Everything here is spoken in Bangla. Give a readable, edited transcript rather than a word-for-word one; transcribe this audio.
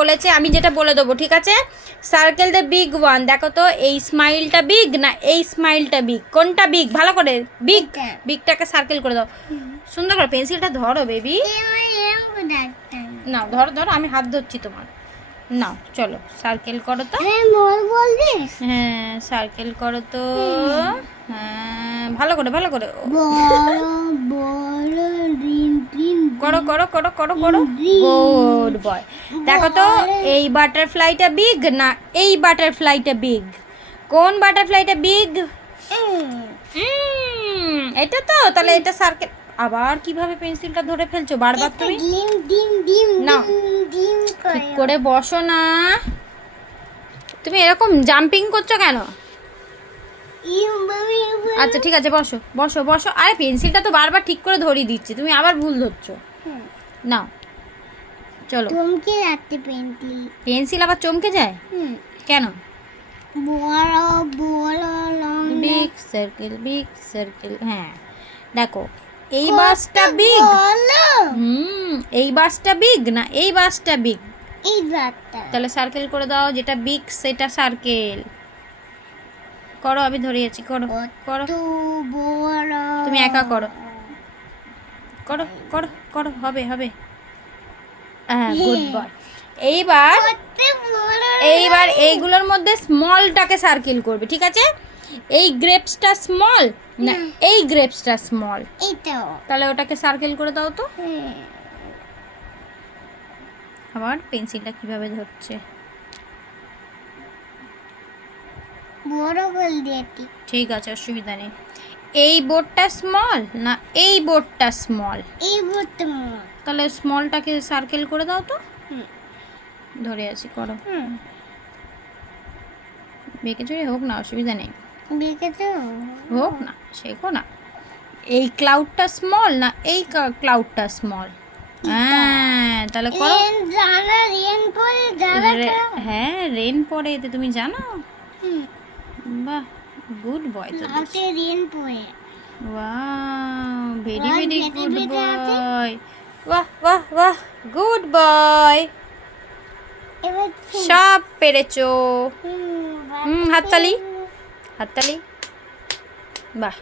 বলেছে আমি যেটা বলে দেবো, ঠিক আছে? Circle the big one. দেখো তো এই স্মাইলটা বিগ না এই স্মাইলটা বিগ, কোনটা বিগ? ভালো করে বিগ, বিগটাকে সার্কেল করে দাও সুন্দর করে। পেন্সিলটা ধরো বেবি, নাও ধরো ধরো, আমি হাত ধরছি তোমার। নাও চলো সার্কেল করো তো। হ্যাঁ সার্কেল করো তো। হ্যাঁ ভালো করে ভালো করে করো করো করো করো করো। Good boy. দেখো তো এই বাটারফ্লাইটা বিগ না এই বাটারফ্লাইটা বিগ? কোন বাটারফ্লাইটা বিগ? এটা তো, তাহলে এটা সার্কেল। আবার কিভাবে পেন্সিলটা ধরে ফেলছো বারবার তুমি? না ঠিক করে বসো না, তুমি এরকম জাম্পিং করছো কেন? আচ্ছা ঠিক আছে বসো বসো বসো। আরে পেন্সিলটা তো বারবার ঠিক করে ধরিয়ে দিচ্ছি, তুমি আবার ভুল ধরছো। নাও চলো। চমকে যাচ্ছে পেন্সিল। পেন্সিল আবার চমকে যায় কেন? বড় বড় লং বিগ সার্কেল। হ্যাঁ দেখো এই বাসটা বিগ। এই বাসটা বিগ না এই বাসটা বিগ? এই বাসটা। তাহলে সার্কেল করে দাও, যেটা বিগ সেটা সার্কেল করো। আমি ধরিয়েছি, করো করো। বড় তুমি একা করো করো করো করো, হবে হবে। হ্যাঁ গুড বয়। এইবার এইবার এইগুলোর মধ্যে স্মলটাকে সার্কেল করবে, ঠিক আছে? এই গ্রেপসটা স্মল না এই গ্রেপসটা স্মল? এইটাও। তাহলে ওটাকে সার্কেল করে দাও তো। আবার পেন্সিলটা কিভাবে ধরছে? বড় করে দিয়েছি। ঠিক আছে অসুবিধা নেই। এই বোর্ডটা স্মল না এই বোর্ডটা স্মল? এই বোর্ডটা তাহলে স্মলটাকে সার্কেল করে দাও তো। ধরে আছি, করো। বেঁকে চড়ে হোক না, অসুবিধা নেই। দেখেছো? হোক না, শেখো না। এই ক্লাউডটা স্মল না এই ক্লাউডটা স্মল? হ্যাঁ তাহলে করো। রেন পড়ে যাবে। হ্যাঁ রেন পড়ে, এতে তুমি জানো? বাহ গুড বয় তো। রাতে রেন পড়ে। Wow very very good boy. বাহ বাহ বাহ গুড বয়, এবার সব পেরেছো। হাততালি হাততালি। বাহ।